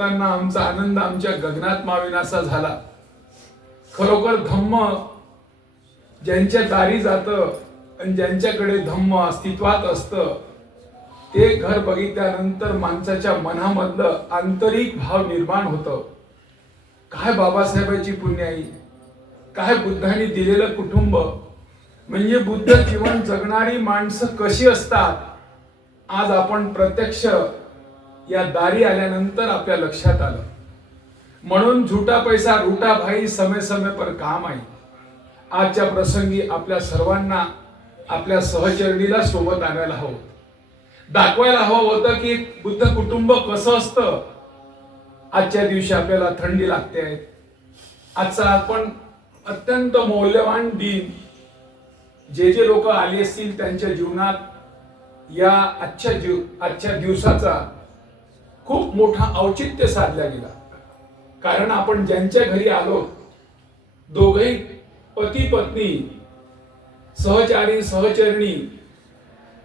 करताना आमचा आनंद आमच्या गगनात मावेनासा झाला. खरोखर धम्म ज्यांच्या दारी जातं आणि ज्यांच्याकडे धम्म अस्तित्वात असतं ते घर बघितल्यानंतर माणसाच्या मनामधलं आंतरिक भाव निर्माण होतं. काय बाबासाहेबांची पुण्याई, काय बुद्धांनी दिलेलं कुटुंब, म्हणजे बुद्ध जीवन जगणारी माणसं कशी असतात आज आपण प्रत्यक्ष या दारी आल्यानंतर आपल्या लक्षात आलं. म्हणून झुटा पैसा रूटा भाई समय समय पर काम आहे. आजच्या प्रसंगी आपल्या सर्वांना आपल्या सहचरणीला सोबत आणायला हवं, दाखवायला हवं होतं की बुद्ध कुटुंब कसं असतं. आजच्या दिवशी आपल्याला थंडी लागते आहे. आजचा आपण अत्यंत मौल्यवान दिन जे लोक आले असतील त्यांच्या जीवनात या आजच्या दिवसाचा खूप मोठा औचित्य साधला गेला. कारण आपण ज्यांच्या घरी आलो दोघही पती पत्नी सहचारी सहचरणी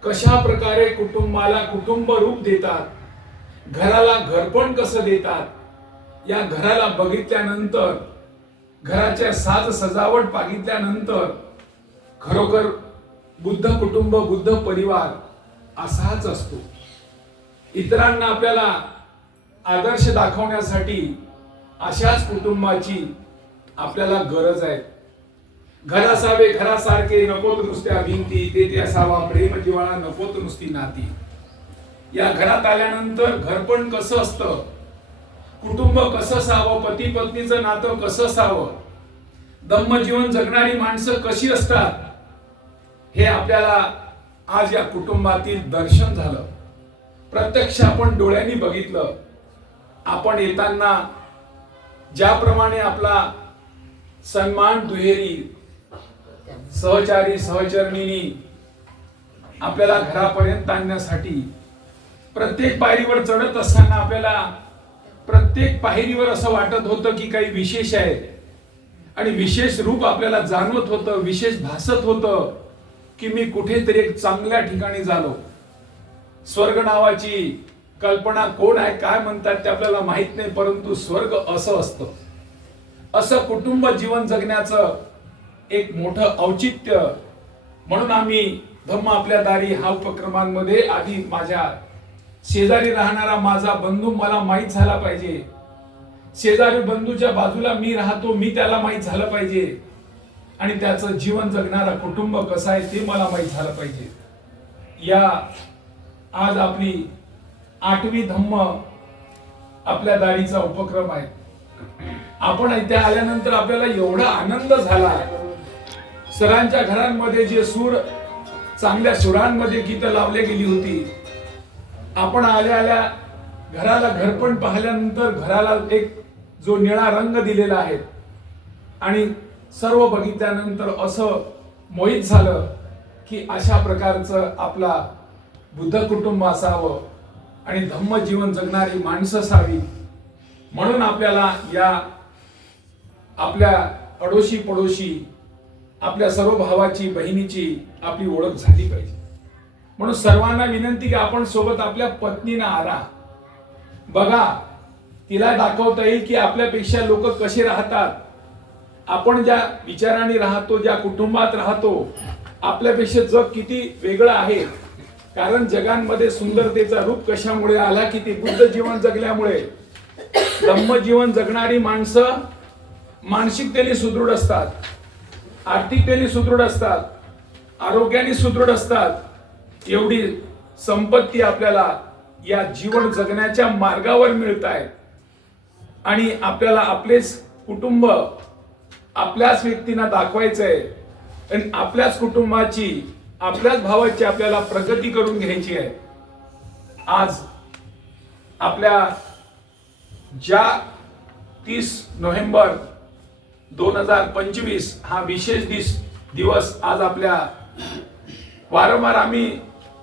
कशा प्रकारे कुटुंबाला कुटुंब रूप देतात, घराला घरपण कसं देतात, या घराला बघितल्यानंतर घराच्या साज सजावट बघितल्यानंतर खरोखर बुद्ध कुटुंब बुद्ध परिवार असाच असतो. इतरांना आपल्याला आदर्श दाखवण्यासाठी अशाच कुटुंबाची आपल्याला गरज आहे. घर असावे घरासारखे नकोत नुसत्या भिंती, तेथे असावा प्रेम जिव्हाळा नकोत नुसती नाती. या घरात आल्यानंतर घरपण कसं असतं, कुटुंब कसं असावं, पती पत्नीचं नातं कसं असावं, धम्मजीवन जगणारी माणसं कशी असतात, हे आपल्याला आज या कुटुंबातील दर्शन झालं. प्रत्यक्ष आपण डोळ्यांनी बघितलं. आपण येताना ज्याप्रमाणे आपला सन्मान दुहेरी सहचारी सहचरणींनी आपल्याला घरापर्यंत आणण्यासाठी प्रत्येक पायरीवर चढत असताना आपल्याला प्रत्येक पायरीवर असं वाटत होतं की काही विशेष आहे आणि विशेष रूप आपल्याला जाणवत होतं, विशेष भासत होतं की मी कुठेतरी एक चांगल्या ठिकाणी झालो. स्वर्ग नावाची कल्पना कोण आहे काय म्हणतात ते आपल्याला माहित नाही, परंतु स्वर्ग असं असतं. असं कुटुंब जीवन जगण्याचं एक मोठं औचित्य म्हणून आम्ही धम्म आपल्या दारी हा उपक्रमांमध्ये आधी माझ्या शेजारी राहणारा माझा बंधू मला माहित झाला पाहिजे, शेजारी बंधूच्या बाजूला मी राहतो मी त्याला माहित झालं पाहिजे आणि त्याचं जीवन जगणारा कुटुंब कसं आहे ते मला माहित झालं पाहिजे. या आज आपली 8वी धम्म आपल्या दारीचा उपक्रम आहे. आपण इथे आल्यानंतर आपल्याला एवढा आनंद झाला. सरांच्या घरांमध्ये जे सूर चांगल्या सुरांमध्ये गीतं लावली गेली होती, आपण आल्या आल्या घराला घरपण पाहिल्यानंतर घराला एक जो निळा रंग दिलेला आहे आणि सर्व बघितल्यानंतर असं मोहित झालं की अशा प्रकारचं आपला बुद्ध कुटुंब असावं आणि धम्म जीवन जगणारी माणसं असावी. म्हणून आपल्याला या आपल्या अडोशी पडोशी आपल्या सर्व भावाची बहिणीची आपली ओळख झाली पाहिजे. म्हणून सर्वांना विनंती की आपण सोबत आपल्या पत्नीला आणा. बघा, तिला दाखवता येईल की आपल्यापेक्षा लोक कसे राहतात. आपण ज्या विचाराने राहतो, ज्या कुटुंबात राहतो, आपल्यापेक्षा जग किती वेगळं आहे. कारण जगांमध्ये सुंदरतेचा रूप कशामुळे आला की ते बुद्ध जीवन जगल्यामुळे. धम्म जीवन जगणारी माणसं मानसिकतेने सुदृढ असतात, आर्थिकतेने सुदृढ असतात, आरोग्याने सुदृढ असतात. एवढी संपत्ती आपल्याला या जीवन जगण्याच्या मार्गावर मिळत आहे आणि आपल्याला आपलेच कुटुंब आपल्याच व्यक्तींना दाखवायचंय आणि आपल्याच कुटुंबाची आपल्याच भावाची आपल्याला प्रगती करून घ्यायची आहे. आज आपल्या ज्या 30 नोव्हेंबर 2025 हा विशेष दिवस आज आपल्या वारंवार आम्ही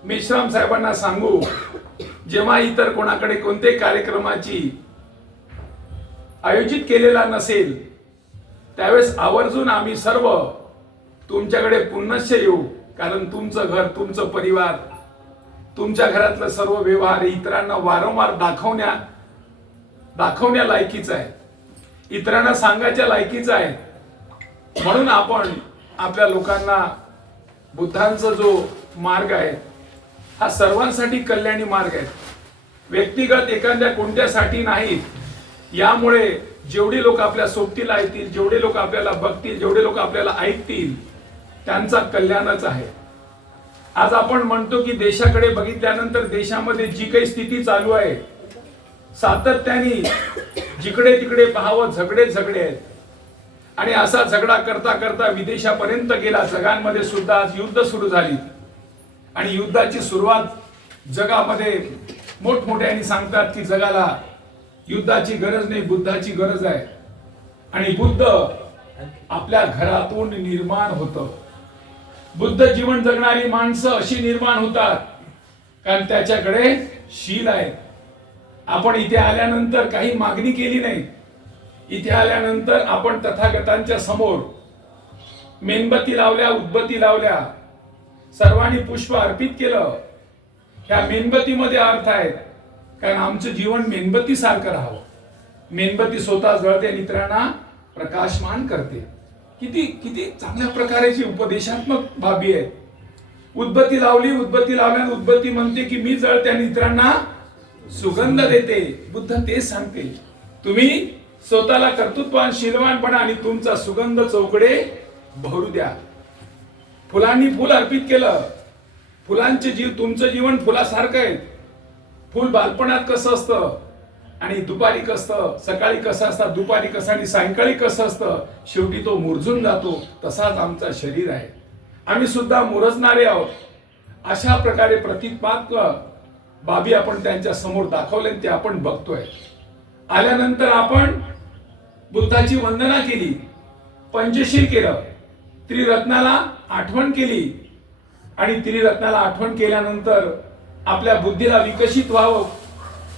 मेश्राम साहेबांना सांगू, जेव्हा इतर कोणाकडे कोणत्याही कार्यक्रमाची आयोजित केलेला नसेल त्यावेळेस आवर्जून आम्ही सर्व तुमच्याकडे पुनश्च येऊ. कारण तुमचं घर, तुमचं परिवार, तुमच्या घरातलं सर्व व्यवहार इतरांना वारंवार दाखवण्या दाखवण्या लायकीचा आहे, इतरांना सांगायच्या लायकीचा आहे. म्हणून आपण आपल्या लोकांना बुद्धांचा जो मार्ग आहे हा सर्वांसाठी कल्याणी मार्ग आहे, व्यक्तिगत एखाद्या कोणत्यासाठी नाही. यामुळे जेवढे लोक आपल्या सोबतीला येतील, जेवढे लोक आपल्याला बघतील, जेवढे लोक आपल्याला ऐकतील, त्यांचा कल्याणच आहे. आज आपण म्हणतो की देशाकडे बघितल्यानंतर देशामध्ये जी काही स्थिती चालू आहे, सातत्याने जिकडे तिकडे पाहावं झगडे आहेत. आणि असा झगडा करता करता विदेशापर्यंत गेला. जगांमध्ये सुद्धा आज युद्ध सुरू झाली आणि युद्धाची सुरुवात जगामध्ये मोठमोठ्याने सांगतात की जगाला युद्धाची गरज नाही, बुद्धाची गरज आहे. आणि बुद्ध आपल्या घरातून निर्माण होतं. बुद्ध जीवन जगणारी माणसं अशी निर्माण होतात कारण त्याच्याकडे शील आहे. आपण इथे आल्यानंतर काही मागणी केली नाही. इथे आल्यानंतर आपण तथागतांच्या समोर मेणबत्ती लावल्या, उदबत्ती लावल्या, सर्वांनी पुष्प अर्पित केलं. ह्या मेणबत्तीमध्ये अर्थ आहे, कारण आमचं जीवन मेणबत्ती सारखं राहावं. मेणबत्ती स्वतः जळते आणि इतरांना प्रकाशमान करते. किती किती चांगल्या प्रकारची उपदेशात्मक बाबी आहे. उदबत्ती लावली, उदबत्ती लावल्याने उदबत्ती म्हणते की मी जळते आणि इतरांना सुगंध देते. बुद्ध तेच सांगते, तुम्ही स्वतःला कर्तृत्वान शीलवान बना आणि तुमचा सुगंध चौकडे भरू द्या. फुलांनी फुल अर्पित केलं. फुलांचे तुमचं जीवन फुलासारखं आहे. फुल बालपणात कसं असतं आणि दुपारी कसं, सकाळी कसं असतं, दुपारी कसं आणि सायंकाळी कसं असतं, शेवटी तो मुरझून जातो. तसाच आमचा शरीर आहे, आम्ही सुद्धा मुरझणारे आहोत. अशा प्रकारे प्रतिमात्मक बाबी आपण त्यांच्या समोर दाखवले, ते आपण बघतोय. आल्यानंतर आपण बुद्धाची वंदना केली, पंचशील केलं, त्रिरत्नाला आठवण केली. आणि त्रिरत्नाला आठवण केल्यानंतर आपल्या बुद्धीला विकसित व्हावं.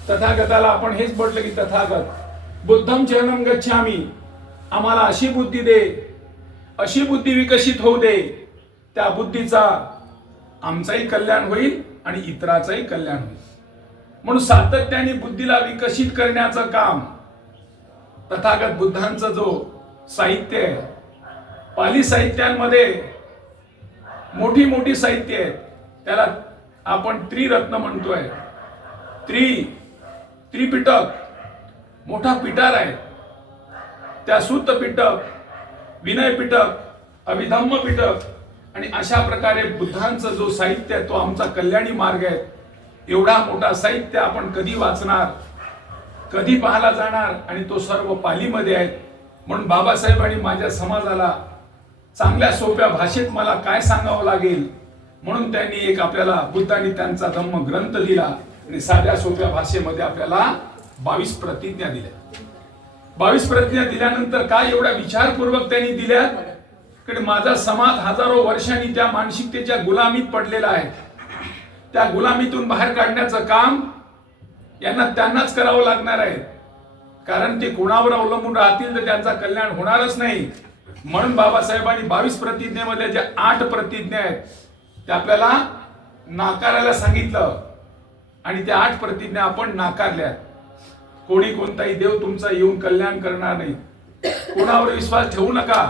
तथागताला आपण हेच म्हटलं की तथागत बुद्धम चरणम गच्छामी, आम्हाला अशी बुद्धी दे, अशी बुद्धी विकसित होऊ दे, त्या बुद्धीचा आमचाही कल्याण होईल आणि इतराचंही कल्याण होईल. म्हणून सातत्याने बुद्धीला विकसित करण्याचं काम तथागत बुद्धांचा जो साहित्य आहे, पाली साहित्यांमध्ये मोठी मोठी साहित्य आहेत, त्याला आपण त्रिरत्न म्हणतोय. त्रिपिटक मोठा पिटार आहे. त्या सूत पिटक, विनय पिटक, अभिधम्म पिटक आणि अशा प्रकारे बुद्धांचा जो साहित्य आहे तो आमचा कल्याणी मार्ग आहे. एवढा मोठा साहित्य आपण कधी वाचणार, कधी पाहायला जाणार, आणि तो सर्व पालीमध्ये आहे. म्हणून बाबासाहेबांनी माझ्या समाजाला चांगल्या सोप्या भाषेत मला काय सांगावं लागेल म्हणून त्यांनी एक आपल्याला बुद्धांनी त्यांचा धम्म ग्रंथ दिला आणि साध्या सोप्या भाषेमध्ये आपल्याला 22 प्रतिज्ञा दिल्या. 22 प्रतिज्ञा दिल्यानंतर काय एवढा विचारपूर्वक त्यांनी दिल्या, की माझा समाज हजारो वर्षांनी त्या मानसिकतेच्या गुलामीत पडलेला आहे. त्या गुलामीतून बाहेर काढण्याचं काम यांना त्यांनाच करावं लागणार आहे, कारण ते कोणावर अवलंबून राहतील तर त्यांचा कल्याण होणारच नाही. म्हणून बाबासाहेबांनी 22 प्रतिज्ञेमध्ये ज्या 8 प्रतिज्ञा आहेत त्या आपल्याला नाकारायला सांगितलं आणि त्या 8 प्रतिज्ञा आपण नाकारल्या. कोणी कोणताही देव तुमचा येऊन कल्याण करणार नाही. कोणावर विश्वास ठेवू नका,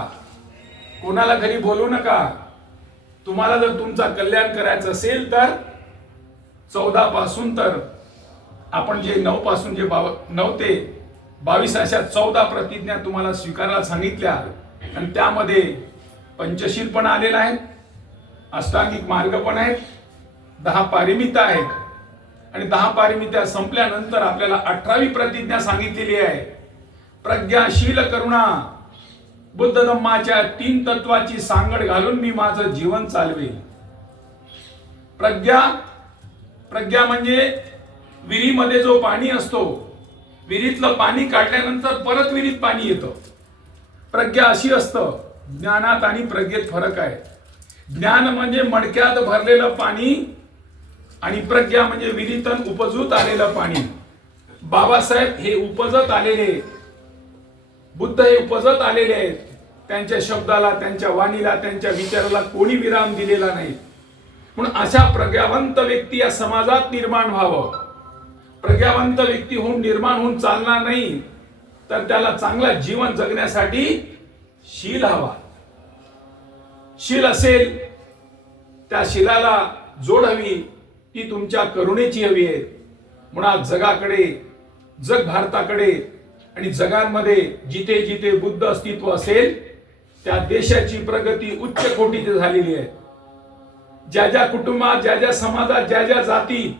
कोणाला घरी बोलवू नका. तुम्हाला जर तुमचा कल्याण करायचं असेल तर 14 पासून तर आपण जे 9 पासून जे 9 ते 22 अशा 14 प्रतिज्ञा तुम्हाला स्वीकारायला सांगितल्या. आणि त्यामध्ये पंचशील पण आलेला आहे, अष्टांगिक मार्ग पण आहेत, 10 पारिमिता आहेत. आणि 10 पारिमित्या संपल्यानंतर आपल्याला 18वी प्रतिज्ञा सांगितलेली आहे, प्रज्ञा, शील, करुणा. बुद्ध धम्माच्या 3 तत्वाची सांगड घालून मी माझं जीवन चालवेल. प्रज्ञा म्हणजे विहिरीमध्ये जो पाणी असतो, विहिरीतलं पाणी काढल्यानंतर परत विहिरीत पाणी येतं. प्रज्ञा अशी असतं. ज्ञानात आणि प्रज्ञेत फरक आहे. ज्ञान म्हणजे मडक्यात भरलेलं पाणी आणि प्रज्ञा म्हणजे विहिरीतून उपजत आलेलं पाणी. बाबासाहेब हे उपजत आलेले, बुद्ध हे उपजत आलेले आहेत. त्यांच्या शब्दाला, त्यांच्या वाणीला, त्यांच्या विचाराला कोणी विराम दिलेला नाही. म्हणून अशा प्रज्ञावंत व्यक्ती या समाजात निर्माण व्हावं. प्रज्ञावंत व्यक्ती होऊन निर्माण होऊन चालणार नाही, तर त्याला चांगला जीवन जगण्यासाठी शील हवा. शील असेल, त्या शीलाला जोड हवी, ती तुमच्या करुणेची हवी आहे. मुळात जगाकडे, जग भारताकडे आणि जगांमध्ये जिथे जिथे बुद्ध अस्तित्व असेल त्या देशाची प्रगती उच्च कोटीची झालेली आहे. ज्या ज्या कुटुंबात, ज्या ज्या समाजात, ज्या ज्या जाती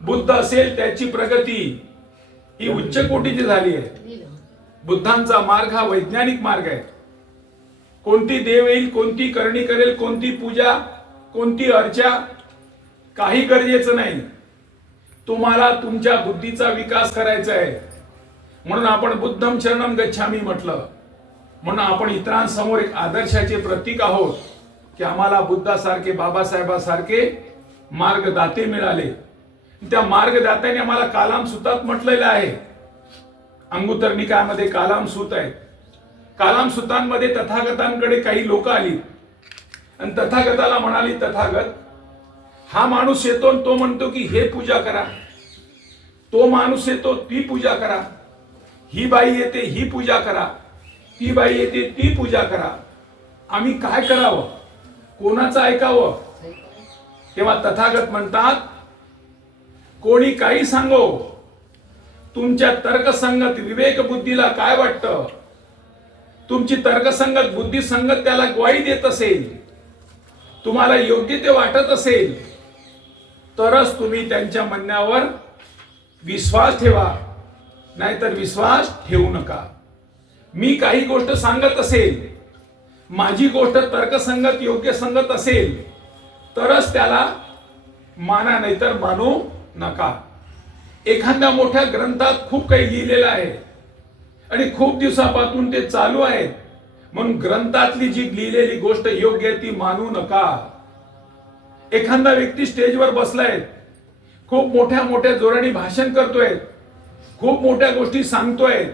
बुद्ध असेल त्याची प्रगती ही उच्च कोटीची झाली आहे. बुद्धांचा मार्ग हा वैज्ञानिक मार्ग आहे. कोणती देव येईल, कोणती करणी करेल, कोणती पूजा, कोणती अर्चा, काही गरजेचं नाही. तुम्हाला तुमच्या बुद्धीचा विकास करायचा आहे. म्हणून आपण बुद्धम शरणम गच्छामी म्हटलं. म्हणून आपण इतरांसमोर एक आदर्शाचे प्रतीक आहोत की आम्हाला बुद्धासारखे, बाबासाहेबांसारखे मार्गदाते मिळाले. त्या मार्गदात्याने आम्हाला कालाम सुतात म्हटलेलं आहे. अंगुत्तर निकायामध्ये कालाम सूत आहेत. कालाम सुतांमध्ये तथागतांकडे काही लोक आली आणि तथागताला म्हणाली, तथागत, हा माणूस येतो आणि तो म्हणतो की हे पूजा करा, तो माणूस येतो ती पूजा करा, ही बाई येते ही पूजा करा, ती बाई येते ती पूजा करा, आम्ही काय करावं, कोणाचं ऐकावं? तेव्हा तथागत म्हणतात, कोणी काही सांगो, तुमच्या तर्कसंगत विवेक बुद्धीला काय वाटतं, तुमची तर्कसंगत बुद्धिसंगत त्याला ग्वाही देत असेल, तुम्हाला योग्य ते वाटत असेल, तरच तुम्ही त्यांच्या म्हणण्यावर विश्वास ठेवा, नाहीतर विश्वास ठेवू नका. मी काही गोष्ट सांगत असेल, माझी गोष्ट तर्कसंगत योग्य संगत असेल, तरच त्याला माना, नाहीतर मानू नका. एखाद्या मोठ्या ग्रंथात खूप काही लिहिलेलं आहे आणि खूप दिवसापासून ते चालू आहे, म्हणून ग्रंथातली जी लिहिलेली गोष्ट योग्य आहे ती मानू नका. एखादा व्यक्ती स्टेजवर बसलाय, खूप मोठ्या मोठ्या जोराने भाषण करतोय, खूप मोठ्या गोष्टी सांगतोय,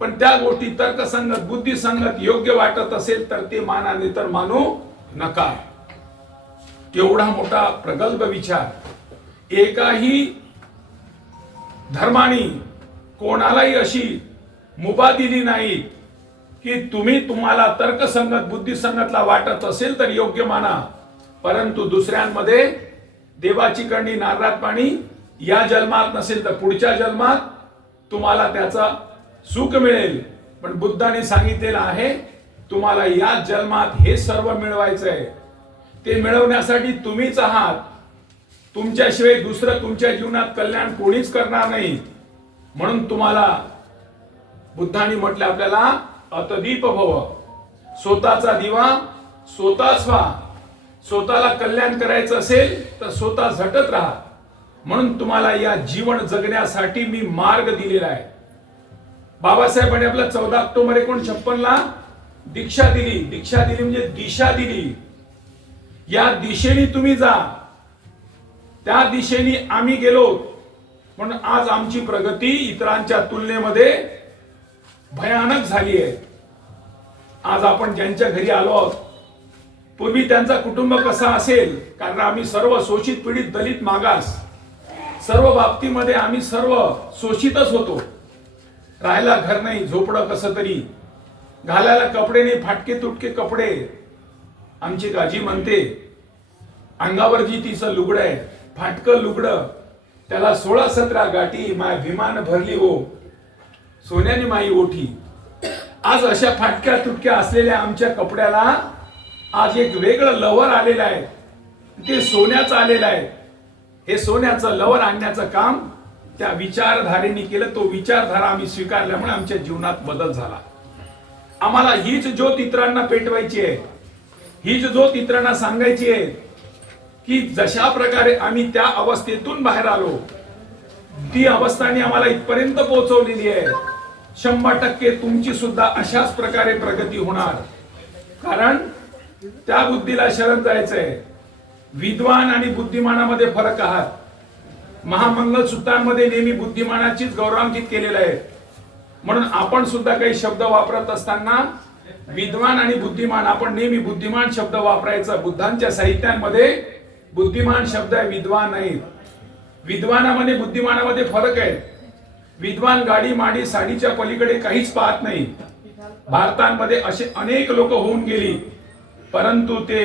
पण त्या गोष्टी तर्कसंगत बुद्धिसंगत योग्य वाटत असेल तर ते माना, नाही तर मानू नका. एवढा मोठा प्रगल्भ विचार एकाही धर्माने कोणालाही अशी मुभा दिली नाही की तुम्हाला तर्कसंगत बुद्धिसंगतला वाटत असेल तर योग्य माना, परंतु दुसऱ्यांमध्ये देवाची करणी नारळात पाणी या जन्मात नसेल तर पुढच्या जन्मात तुम्हाला त्याचा सुख मिळेल. पण बुद्धाने सांगितलेलं आहे, तुम्हाला या जन्मात हे सर्व मिळवायचं आहे. ते मिळवण्यासाठी तुम्हीच आहात. तुमच्याशिवाय दुसरं तुमच्या जीवनात कल्याण कोणीच करणार नाही. म्हणून तुम्हाला बुद्धाने म्हटलं आपल्याला, अतदीप भव, स्वतःचा दिवा स्वतःच व्हा. स्वतःला कल्याण करायचं असेल तर स्वतः झटत राहा. म्हणून तुम्हाला या जीवन जगण्यासाठी मी मार्ग दिलेला आहे. बाबासाहेबांनी आपल्या 14 ऑक्टोबर 1956ला दीक्षा दिली. दीक्षा दिली म्हणजे दिशा दिली. या दिशेने तुम्ही जा. त्या दिशेने आम्ही गेलो, म्हणून आज आमची प्रगती इतरांच्या तुलनेमध्ये भयानक झाली आहे. आज आपण ज्यांच्या घरी आलो आहोत, पूर्वी त्यांचा कुटुंब कसा असेल, कारण आम्ही सर्व शोषित पीडित दलित मागास, सर्व बाबतीमध्ये आम्ही सर्व शोषितच होतो. राहायला घर नाही, झोपडं कसं तरी, घालायला कपडे नाही, फाटके तुटके कपडे. आमची गाजी म्हणते, अंगावर जी तिचं लुगडं आहे, फाटकं लुगडं, त्याला 16-17 गाठी, माय विमान भरली हो, सोन्याने माई ओठी. आज अशा फाटक्या तुटक्या असलेल्या आमच्या कपड्याला आज एक वेगळं लवर आलेलं आहे, ते सोन्याचं आलेलं आहे. हे सोन्याचं लवर आणण्याचं काम त्या विचारधारेने केलं. तो विचारधारा आम्ही स्वीकारल्यामुळे आमच्या जीवनात बदल झाला. आम्हाला हीच ज्योत इतरांना पेटवायची आहे, हीच ज्योत इतरांना सांगायची आहे की जशा प्रकारे आम्ही त्या अवस्थेतून बाहेर आलो, ती अवस्थाने आम्हाला इथपर्यंत पोहोचवलेली आहे. 100% तुमची सुद्धा अशाच प्रकारे प्रगती होणार. कारण त्या बुद्धीला शरण जायचंय. विद्वान आणि बुद्धिमानामध्ये फरक आहात. महामंगल सूत्रांमध्ये नेहमी बुद्धिमानाचीच गौरवांकित केलेलं आहे. म्हणून आपण सुद्धा काही शब्द वापरत असताना विद्वान आणि बुद्धिमान, आपण नेहमी बुद्धिमान शब्द वापरायचा. बुद्धांच्या साहित्यांमध्ये बुद्धिमान शब्द आहे, विद्वान नाही. विद्वानामध्ये बुद्धिमानामध्ये फरक आहे. विद्वान गाडी माडी साडीच्या पलीकडे काहीच पाहत नाही. भारतामध्ये असे अनेक लोक होऊन गेली, परंतु ते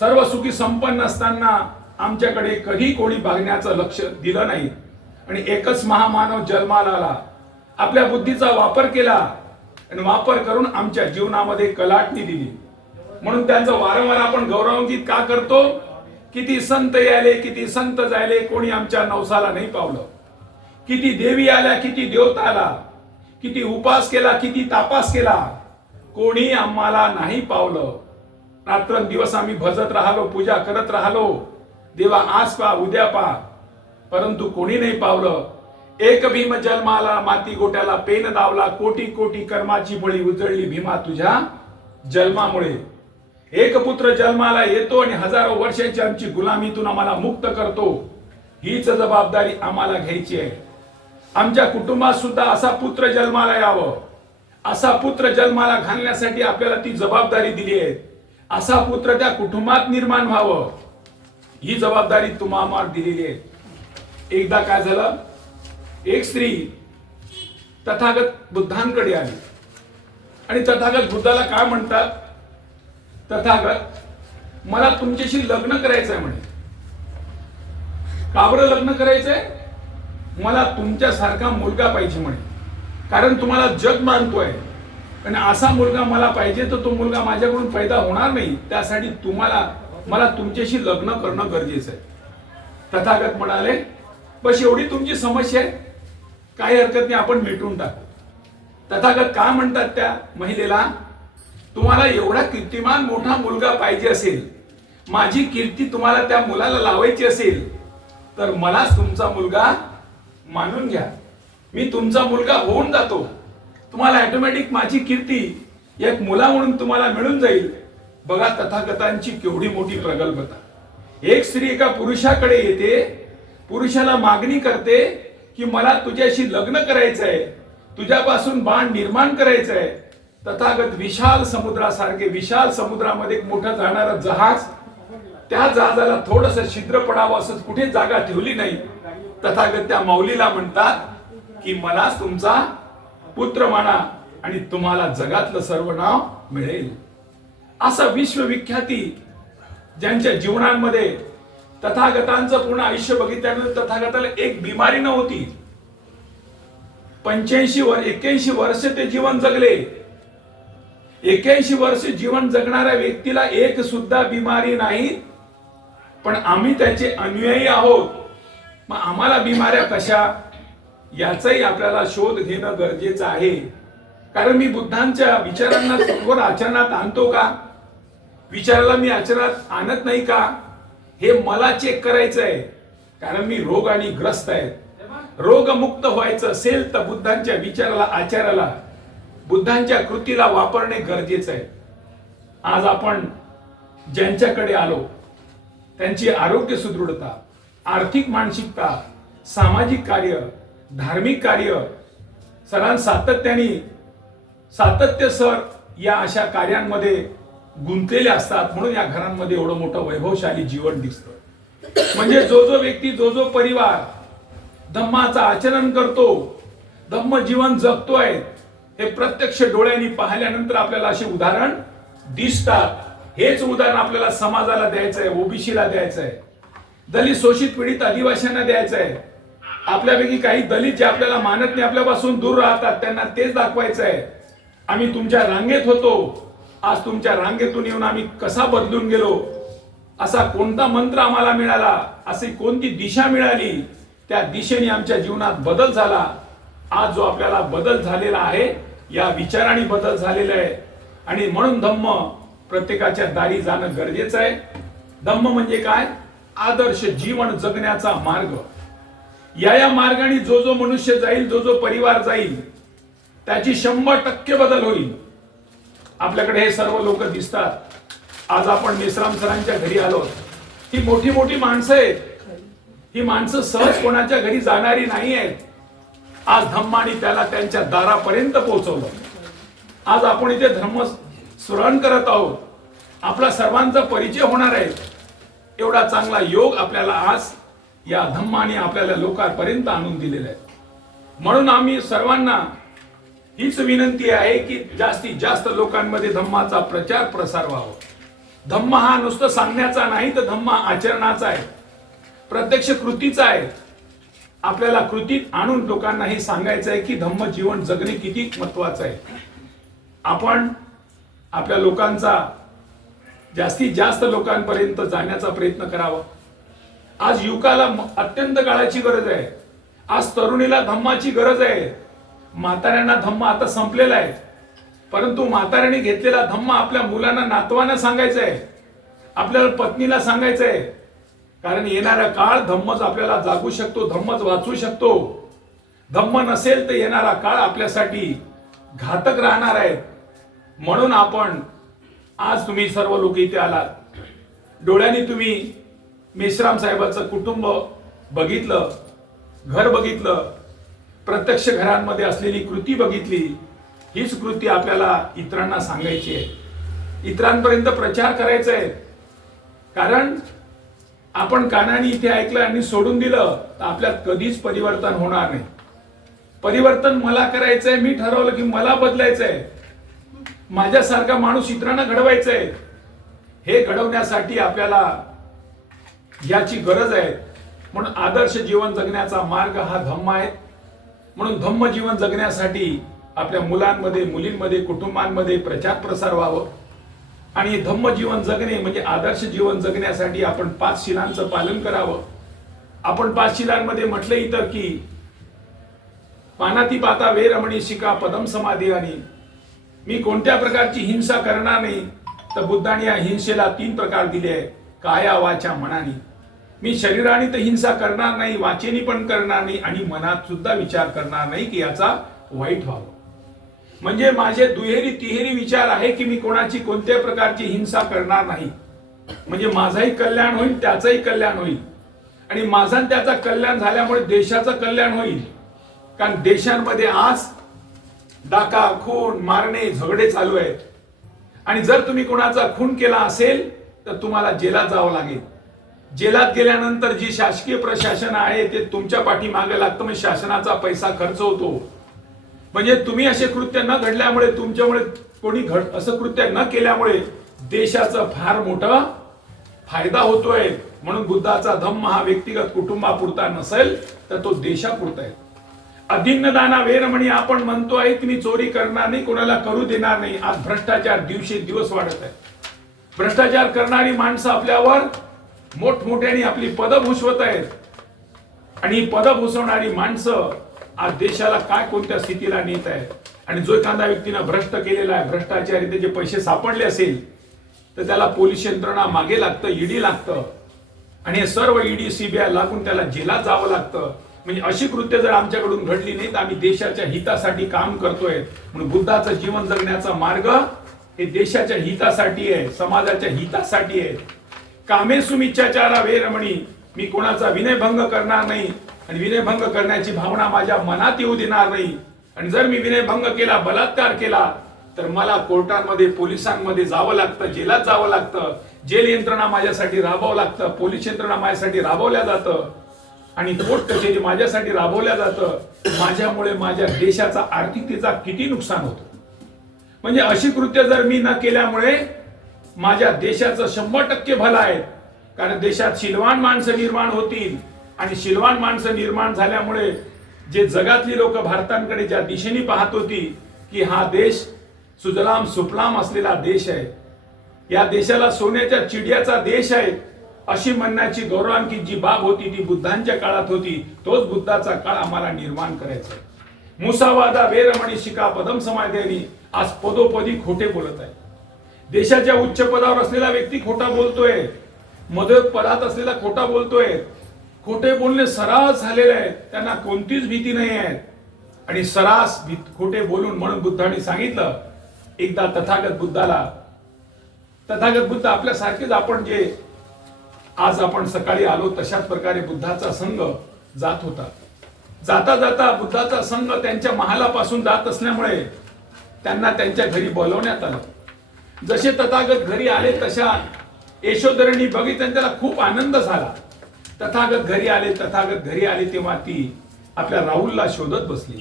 सर्व सुखी संपन्न असताना आमच्याकडे कधी कोणी बघण्याचं लक्ष दिलं नाही. आणि एकच महामानव जन्माला आला, आपल्या बुद्धीचा वापर केला आणि वापर करून आमच्या जीवनामध्ये कलाटणी दिली. म्हणून त्यांचं वारंवार आपण गौरवान्वित का करतो? किती संत यायले, किती संत जायले, कोणी आमच्या नवसाला नाही पावलं. किती देवी आल्या, किती देवता आला, किती उपास केला, किती तापास केला, कोणी आम्हाला नाही पावलं. रात्रंदिवस आम्ही भजत राहिलो, पूजा करत राहिलो, देवा आज पा उद्या पा, परंतु कोणी नाही पावलं. एक भीम जन्माला, माती गोट्याला पेन दावला, कोटी कोटी कर्माची बळी उजळली भीमा तुझ्या जन्मामुळे. एक पुत्र जन्माला येतो आणि हजारो वर्षांची आमची गुलामीतून आम्हाला मुक्त करतो. हीच जबाबदारी आम्हाला घ्यायची आहे. आमच्या कुटुंबात सुद्धा असा पुत्र जन्माला यावं, असा पुत्र जन्माला घालण्यासाठी आपल्याला ती जबाबदारी दिली आहे. असा पुत्र त्या कुटुंबात निर्माण व्हावं, ही जबाबदारी तुम्हाला दिलेली आहे. एकदा काय झालं, एक स्त्री तथागत बुद्धांकडे आली आणि तथागत बुद्धाला काय म्हणतात, तथागत मला तुमच्याशी लग्न करायचंय म्हणे. का बरं लग्न करायचंय? मला तुमच्यासारखा मुलगा पाहिजे म्हणे, कारण तुम्हाला जग मानतोय आणि असा मुलगा मला पाहिजे, तर तो मुलगा माझ्याकडून पैदा होणार नाही. त्यासाठी मला तुमच्याशी लग्न करणं गरजेचं आहे. तथागत म्हणाले, बस एवढी तुमची समस्या आहे, काही हरकत नाही, आपण मिटवून टाकू. तथागत काय म्हणतात त्या महिलेला, तुम्हाला एवढा कीर्तिमान मोठा मुलगा पाहिजे असेल, माझी कीर्ती तुम्हाला त्या मुलाला लावायची असेल, तर मलाच तुमचा मुलगा मानून घ्या. मी तुमचा मुलगा होऊन जातो, तुम्हाला ऑटोमॅटिक माझी कीर्ती एक मुला म्हणून तुम्हाला मिळून जाईल. बघा तथागतांची केवढी मोठी प्रगल्भता. एक स्त्री एका पुरुषाकडे येते, पुरुषाला मागणी करते की मला तुझ्याशी लग्न करायचंय, तुझ्यापासून बाण निर्माण करायचंय. तथागत विशाल समुद्रासारखे, विशाल समुद्रामध्ये एक मोठं जाणारं जहाज, त्या जहाजाला थोडस छिद्र पडावं असं कुठे जागा ठेवली नाही. तथागत त्या माऊलीला म्हणतात की मला तुमचा पुत्र माना आणि तुम्हाला जगातलं सर्व नाव मिळेल. असं विश्वविख्याती ज्यांच्या जीवनांमध्ये तथागतांचं पूर्ण आयुष्य बघितल्यानंतर तथागताला एक बिमारी नव्हती. 81 वर्ष ते जीवन जगले. 81 वर्ष जीवन जगणाऱ्या व्यक्तीला एक सुद्धा बिमारी नाही, पण आम्ही त्याचे अनुयायी आहोत. मग आम्हाला बिमाऱ्या कशा, याचाही आपल्याला शोध घेणं गरजेचं आहे. कारण मी बुद्धांच्या विचारांना सत्वर आचरणात आणतो का, विचाराला मी आचरणात आणत नाही का, हे मला चेक करायचं आहे. कारण मी रोगाने ग्रस्त आहे. रोगमुक्त व्हायचं असेल तर बुद्धांच्या विचाराला, आचाराला, बुद्धांच्या कृतीला वापरणे गरजेचं आहे. आज आपण ज्यांच्याकडे आलो त्यांची आरोग्य सुदृढता, आर्थिक मानसिकता, सामाजिक कार्य, धार्मिक कार्य, सातत्य सर या अशा कार्यांमध्ये गुंतलेले असतात. म्हणून या घरांमध्ये एवढं मोठं वैभवशाली जीवन दिसतं. म्हणजे जो व्यक्ती, जो परिवार धम्माचं आचरण करतो, धम्म जीवन जगतोय, हे प्रत्यक्ष डोळ्यांनी पाहिल्यानंतर आपल्याला असे उदाहरण दिसतात. हेच उदाहरण आपल्याला समाजाला द्यायचं आहे, ओबीसीला द्यायचं आहे, दलित शोषित पीडित आदिवासींना द्यायचं आहे. आपल्यापैकी काही दलित जे आपल्याला मानत नाही, आपल्यापासून दूर राहतात, त्यांना तेच दाखवायचं आहे. आम्ही तुमच्या रांगेत होतो, आज तुमच्या रांगेतून येऊन आम्ही कसा बदलून गेलो, असा कोणता मंत्र आम्हाला मिळाला, अशी कोणती दिशा मिळाली, त्या दिशेने आमच्या जीवनात बदल झाला. आज जो आपल्याला बदल झालेला आहे, या विचाराने बदल झालेला आहे. आणि म्हणून धम्म प्रत्येकाच्या दारी जाणं गरजेचं आहे. धम्म म्हणजे काय? आदर्श जीवन जगण्याचा मार्ग. या मार्गाने जो मनुष्य जाईल, जो परिवार जाईल, त्याची 100% बदल होईल. आपल्याकडे हे सर्व लोक दिसतात. आज आपण मेश्राम सरांच्या घरी आलो. ही मोठी मोठी माणसं आहेत. ही माणसं सहज कोणाच्या घरी जाणारी नाही आहेत. आज धम्माने त्याला त्यांच्या दारापर्यंत पोहोचवलं. आज आपण इथे धर्म स्मरण करत आहोत. आपला सर्वांचा परिचय होणार आहे. एवढा चांगला योग आपल्याला आज या धम्माने आपल्याला लोकांपर्यंत आणून दिलेलं आहे. म्हणून आम्ही सर्वांना हीच विनंती आहे की जास्तीत जास्त लोकांमध्ये धम्माचा प्रचार प्रसार व्हावा. धम्म हा नुसतं सांगण्याचा नाही, तर धम्म आचरणाचा आहे, प्रत्यक्ष कृतीचा आहे. आपल्याला कृतीत आणून लोकांना हे सांगायचं आहे की धम्म जीवन जगणे किती महत्वाचं आहे. आपण आपल्या लोकांचा जास्तीत जास्त लोकांपर्यंत जाण्याचा प्रयत्न करावा. आज युवकाला अत्यंत काळाची गरज आहे. आज तरुणीला धम्माची गरज आहे. म्हाताऱ्यांना धम्म आता संपलेला आहे, परंतु म्हाताऱ्याने घेतलेला धम्म आपल्या मुलांना, नातवांना सांगायचं आहे, आपल्याला पत्नीला सांगायचं आहे. कारण येणारा काळ धम्मच आपल्याला जागू शकतो, धम्मच वाचू शकतो. धम्म नसेल तर येणारा काळ आपल्यासाठी घातक राहणार आहे. म्हणून आपण आज तुम्ही सर्व लोक इथे आलात, डोळ्यांनी तुम्ही मेश्राम साहेबांचं कुटुंब बघितलं, घर बघितलं, प्रत्यक्ष घरांमध्ये असलेली कृती बघितली. हीच कृती आपल्याला इतरांना सांगायची आहे, इतरांपर्यंत प्रचार करायचा आहे. कारण आपण कानाने इथे ऐकलं आणि सोडून दिलं तर आपल्यात कधीच परिवर्तन होणार नाही. परिवर्तन मला करायचंय, मी ठरवलं की मला बदलायचंय, माझ्यासारखा माणूस इतरांना घडवायचंय. हे घडवण्यासाठी आपल्याला याची गरज आहे. म्हणून आदर्श जीवन जगण्याचा मार्ग हा धम्म आहे. म्हणून धम्म जीवन जगण्यासाठी आपल्या मुलांमध्ये, मुलींमध्ये, कुटुंबांमध्ये प्रचार प्रसार व्हावं. आणि धम्म जीवन जगणे म्हणजे आदर्श जीवन जगण्यासाठी आपण 5 शिलांचं पालन करावं. आपण 5 शिलांमध्ये म्हटलं इथं की पानातिपाता वेरमणी शिका पदम समाधी. आणि मी कोणत्या प्रकारची हिंसा करणार नाही. तर बुद्धाने या हिंसेला 3 प्रकार दिले आहे, काया वाचा मनाने. मी शरीराने तर हिंसा करणार नाही, वाचेनी पण करणार नाही, आणि मनात सुद्धा विचार करणार नाही की याचा वाईट व्हावं. म्हणजे माझे दुहेरी तिहेरी विचार आहे की मी कोणाची कोणत्या प्रकारची हिंसा करणार नाही. म्हणजे माझाही कल्याण होईल, त्याचंही कल्याण होईल, आणि माझा आणि त्याचा कल्याण झाल्यामुळे देशाचं कल्याण होईल. कारण देशांमध्ये आज डाका, खून, मारणे, झगडे चालू आहेत. आणि जर तुम्ही कोणाचा खून केला असेल तर तुम्हाला जेलात जावं लागेल. जेलात गेल्यानंतर जी शासकीय प्रशासन आहे ते तुमच्या पाठीमागे लागतं. म्हणजे शासनाचा पैसा खर्च होतो. म्हणजे तुम्ही असे कृत्य न घडल्यामुळे, तुमच्यामुळे कोणी असं कृत्य न केल्यामुळे देशाचा फार मोठा फायदा होतोय. म्हणून बुद्धाचा धम्म हा व्यक्तिगत कुटुंबापुरता नसेल तर तो देशापुरता आहे. अदिन्न दाना वेरमणी आपण म्हणतोय की मी चोरी करणार नाही, कोणाला करू देणार नाही. आज भ्रष्टाचार दिवसेंदिवस वाढत आहे. भ्रष्टाचार करणारी माणसं आपल्यावर मोठमोठ्याने आपली पदं भूषवत आहेत. आणि ही पदं भूषवणारी माणसं आज देशाला काय कोणत्या स्थितीला नेत आहे. आणि जो एखादा व्यक्तीनं भ्रष्ट केलेला आहे, भ्रष्टाचारी, त्याचे पैसे सापडले असेल तर त्याला पोलीस यंत्रणा मागे लागतं, ईडी लागतं, आणि हे सर्व ईडी सीबीआय लागून त्याला जेलात जावं लागतं. म्हणजे अशी कृत्य जर आमच्याकडून घडली नाही तर आम्ही देशाच्या हितासाठी काम करतोय. म्हणून बुद्धाचं जीवन जगण्याचा मार्ग हे देशाच्या हितासाठी आहे, समाजाच्या हितासाठी आहे. कामेसु मिच्छाचारा वेरमणी, मी कोणाचा विनयभंग करणार नाही, आणि विनयभंग करण्याची भावना माझ्या मनात येऊ देणार नाही. आणि जर मी विनयभंग केला, बलात्कार केला, तर मला कोर्टांमध्ये, पोलिसांमध्ये जावं लागतं, जेलात जावं लागतं. जेल यंत्रणा माझ्यासाठी राबवावं लागतं, पोलीस यंत्रणा माझ्यासाठी राबवल्या जातं, आणि कोर्ट कचेरी माझ्यासाठी राबवल्या जातं. माझ्यामुळे माझ्या देशाचा आर्थिकतेचा किती नुकसान होतं. म्हणजे अशी कृत्य जर मी न केल्यामुळे माझ्या देशाचं 100% भलं आहे. कारण देशात शीलवान माणसं निर्माण होतील, आणि शीलवान माणसं निर्माण झाल्यामुळे जे जगातली लोक भारताकडे ज्या दिशेने पाहत होती की हा देश सुजलाम सुफलाम असलेला देश आहे, या देशाला सोन्याच्या चिडियाचा देश आहे, अशी म्हणण्याची गौरवान्वित जी बाब होती ती बुद्धांच्या काळात होती. तोच बुद्धाचा काळ आम्हाला निर्माण करायचा आहे. मुसावादा वेरमणी शिका पदम समाधी. आज पदोपदी खोटे बोलत आहे. देशाच्या उच्च पदावर असलेला व्यक्ती खोटा बोलतोय, मदत पदात असलेला खोटा बोलतोय. खोटे बोलणे सरास झालेले आहे, त्यांना कोणतीच भीती नाही आहे, आणि सरास खोटे बोलून. म्हणून बुद्धाने सांगितलं एकदा तथागत बुद्ध आपल्यासारखेच, आपण जे आज आपण सकाळी आलो तशाच प्रकारे बुद्धाचा संघ जात होता. जाता जाता बुद्धाचा संघ त्यांच्या महालापासून जात असल्यामुळे त्यांना त्यांच्या घरी बोलवण्यात आलं. जसे तथागत घरी आले तशा यशोधरांनी बघितलं, त्याला खूप आनंद झाला. तथागत घरी आले तेव्हा ती आपल्या राहुलला शोधत बसली.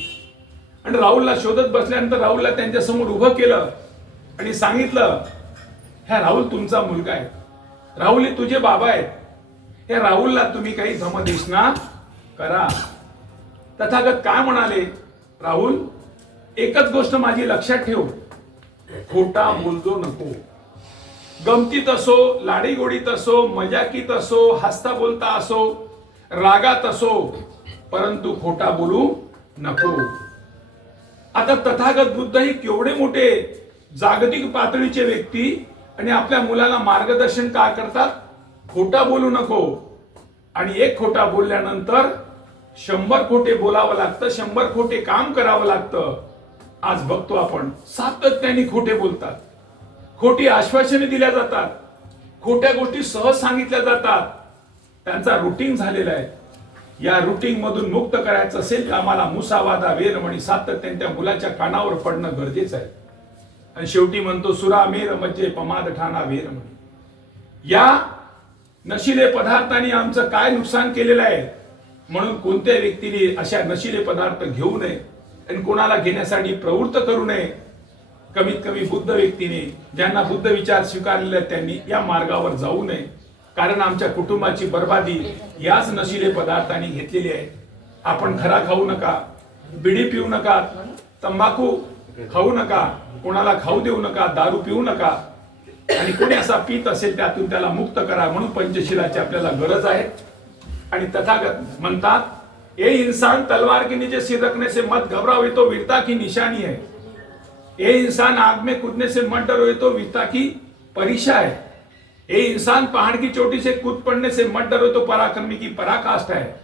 आणि राहुलला शोधत बसल्यानंतर राहुलला त्यांच्या समोर उभं केलं आणि सांगितलं, ह्या राहुल तुमचा मुलगा आहे, राहुल हे तुझे बाबा आहेत, हे राहुलला तुम्ही काही धमदेशना करा. तथागत काय म्हणाले, राहुल एकच गोष्ट माझी लक्षात ठेव, खोटा बोलतो नको. गमतीत असो, लाडीगोडीत असो, मजाकीत असो, हसता बोलता असो, रागात असो, परंतु खोटा बोलू नको. आता तथागत बुद्ध ही केवढे मोठे जागतिक पातळीचे व्यक्ती आणि आपल्या मुलाला मार्गदर्शन काय करतात, खोटा बोलू नको. आणि एक खोटा बोलल्यानंतर 100 खोटे बोलावं लागतं, 100 खोटे काम करावं लागतं. आज बघतो आपण सातत्याने खोटे बोलतात, खोटी आश्वासने दिल्या जातात, खोट्या गोष्टी सहज सांगितल्या जातात. त्यांचा रुटीन झालेला आहे. या रुटीन मधून मुक्त करायचं असेल तर आम्हाला मुसावादा वेरमणी सातत्याने त्या मुलाच्या कानावर पडणं गरजेचं आहे. आणि शेवटी म्हणतो, सुरा मेर मज्जे पमाद ठाणा वेरमणी. या नशिले पदार्थांनी आमचं काय नुकसान केलेलं आहे, म्हणून कोणत्या व्यक्तीने अशा नशिले पदार्थ घेऊ नये आणि कोणाला घेण्यासाठी प्रवृत्त करू नये. कमीत कमी बुद्ध व्यक्तीने, ज्यांना बुद्ध विचार स्वीकारलेले आहेत, त्यांनी या मार्गावर जाऊ नये. कारण आमच्या कुटुंबाची बर्बादी याच नशिले पदार्थांनी घेतलेली आहे. आपण खरा खाऊ नका, बिडी पिऊ नका, तंबाखू खाऊ नका, कोणाला खाऊ देऊ नका, दारू पिऊ नका. आणि कोणी असा पीत असेल त्यातून त्याला मुक्त करा. म्हणून पंचशिलाची आपल्याला गरज आहे. आणि तथागत म्हणतात, ये इंसान तलवार के नीचे सिर रखने से मत घबराओ, ये तो वीरता की निशानी है. ये इंसान आग में कूदने से मत डरो, ये तो वीरता की परीक्षा है. ये इंसान पहाड़ की चोटी से कूद पड़ने से मत डरो, तो पराक्रमी की पराकाष्ठा है.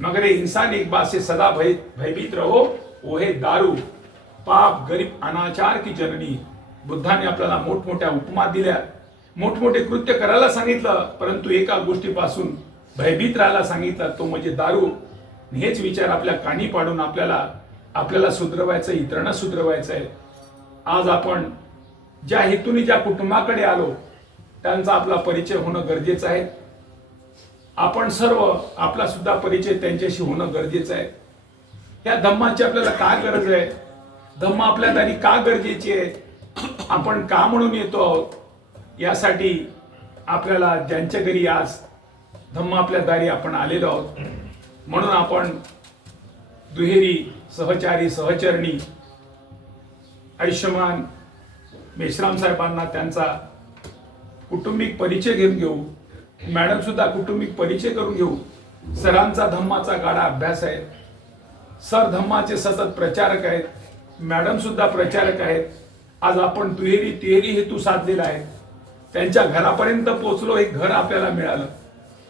मगर ये इंसान एक बात से सदा भयभीत रहो, वो है दारू. पाप, गरीब, अनाचार की जननी. बुद्धाने आपल्याला मोठमोठ्या उपमा दिल्या, मोठमोठे कृत्य करायला सांगितलं, परंतु एका गोष्टीपासून भयभीत राहायला सांगितलं, तो म्हणजे दारू. हेच विचार आपल्या कानी पाडून आपल्याला सुधरवायचं, इतरांना सुधरवायचं आहे. आज आपण ज्या हेतूने ज्या कुटुंबाकडे आलो त्यांचा आपला परिचय होणं गरजेचं आहे. आपण सर्व आपला सुद्धा परिचय त्यांच्याशी होणं गरजेचं आहे. या धम्माची आपल्याला काय गरज आहे, धम्म आपल्या दारी का गरजेची आहे, आपण का म्हणून येतो आहोत, यासाठी आपल्याला ज्यांच्या घरी आज धम्म आपल्या दारी आपण आलेलो आहोत. म्हणून आपण दुहेरी सहचारी सहचरणी आयुष्यमान मेश्राम साहेबांना त्यांचा कुटुंबिक परिचय घेऊ. मॅडम सुद्धा कुटुंबिक परिचय करून घेऊ. सरांचा धम्माचा गाढा अभ्यास आहे. सर धम्माचे सतत प्रचारक आहेत, मॅडम सुद्धा प्रचारक आहेत. आज आपण दुहेरी तिहेरी हेतू साधलेला आहे. त्यांच्या घरापर्यंत पोहोचलो, एक घर आपल्याला मिळालं.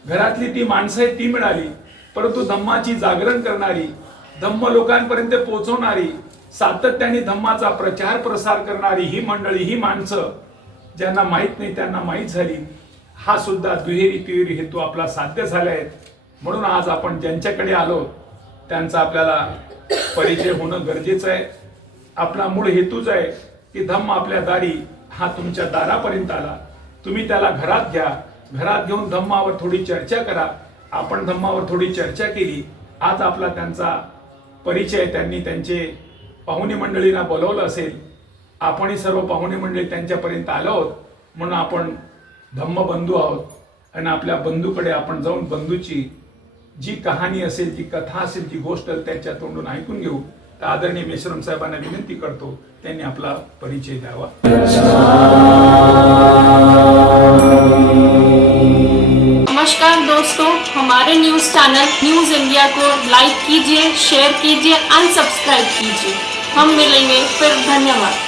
घरातली ती माणसं आहेत ती मिळाली, परंतु धम्माची जागरण करणारी, धम्म लोकांपर्यंत पोहोचवणारी, सातत्याने धम्माचा प्रचार प्रसार करणारी ही मंडळी, ही माणसं ज्यांना माहित नाही त्यांना माहित झाली. हा सुद्धा दुहेरी तिहेरी हेतू आपला साध्य झाला आहे. म्हणून आज आपण ज्यांच्याकडे आलो त्यांचा आपल्याला परिचय होणं गरजेचं आहे. आपला मूळ हेतूच आहे की धम्म आपल्या दारी हा तुमच्या दारापर्यंत आला, तुम्ही त्याला घरात घ्या. घरात घेऊन धम्मावर थोडी चर्चा करा. आपण धम्मावर थोडी चर्चा केली. आज आपला त्यांचा परिचय, त्यांनी त्यांचे पाहुणे मंडळींना बोलवलं असेल, आपणही सर्व पाहुणे मंडळी त्यांच्यापर्यंत आलो आहोत. म्हणून आपण धम्म बंधू आहोत आणि आपल्या बंधूकडे आपण जाऊन बंधूची जी कहाणी असेल, जी कथा असेल, जी गोष्ट त्याच्या तोंडून ऐकून घेऊ. तर आदरणीय मेश्राम साहेबांना विनंती करतो त्यांनी आपला परिचय द्यावा. नमस्कार दोस्तों, हमारे न्यूज़ चैनल न्यूज़ इंडिया को लाइक कीजिए, शेयर कीजिए, अनसब्सक्राइब कीजिए. हम मिलेंगे फिर. धन्यवाद.